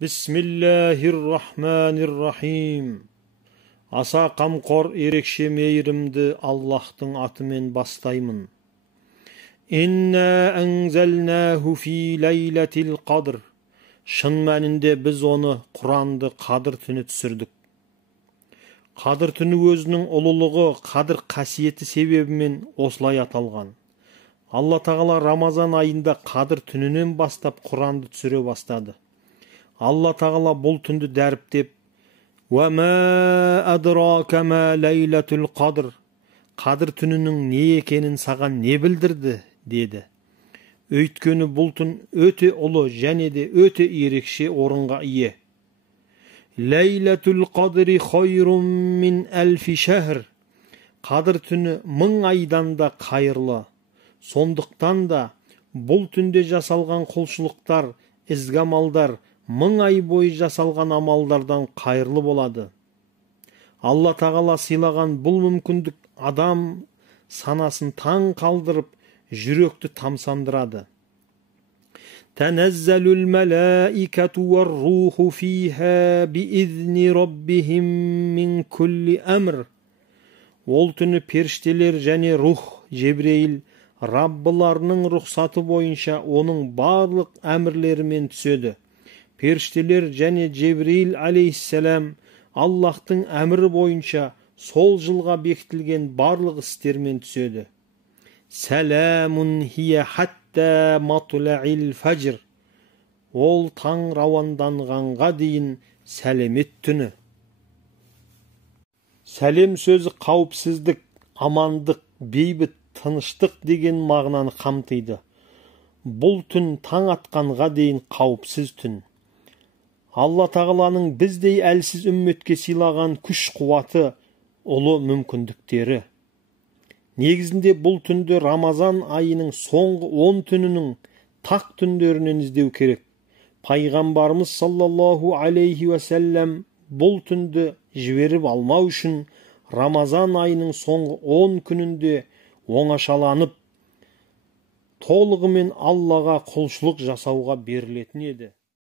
Bismillahirrahmanirrahim. Аса қамқор ерекше мейірімді Аллахтың атымен бастаймын. Инна анзалнаху фи лейлатил қадр. Шын мәнінде біз оны Құранды қадыр түні түсірдік. Қадыр түні өзінің ұлылығы, қадір қасиеті себебімен осылай аталған. Алла тағала Рамазан айында қадыр түнінен бастап Құранды түсіре бастады. Алла тағала бұл түнді дәріптеп, «Вама адрака ма лейлатул қадр». Қадыр түнінің не екенін саған не білдірді, деді. Өйткені бұл түн өте ұлы және де өте ерекше орынға ие. Лейлатул қадри хайрун мин әлфи шәһр. Қадыр түні 1000 айдан да қайырлы. Сондықтан да бұл түнде жасалған құлшылықтар, ізгі амалдар 1000 ай бойы жасалған амалдардан қайырлы болады. Алла тағала сыйлаған бұл мүмкіндік адам санасын таң қалдырып, жүректі тамсандырады. Тәнәззәлул мәләикәту вар руху фиһа биизни раббихим мин кулли әмр. Ол түні періштелер және рух, Жебрейіл, Раббыларының рұқсаты бойынша оның барлық әмірлерімен түседі. Періштелер және Жебрейіл алейхиссалам Аллахтың әмірі бойынша сол жылға бекітілген барлық істермен түседі. Сәләмун хия хатта матлаил фajr. Ол таң рауанданғанға дейін сәлемет түні. Сәлем сөзі қауіпсіздік, амандық, бейбіт, тыныштық деген мағынаны қамтиды. Бұл түн таң атқанға дейін қауіпсіз түн. Алла тағаланың біздей әлсіз үмметке сыйлаған күш-қуаты, ұлы мүмкіндіктері. Негізінде бұл түнді Рамазан айының соңғы 10 түнінің тақ түндерінен іздеу керек. Пайғамбарымыз саллаллаху алейхи вассалам бұл түнді жіберіп алмау үшін Рамазан айының соңғы 10 күнінде оңашаланып, толығымен Аллаға құлшылық жасауға берілетін еді.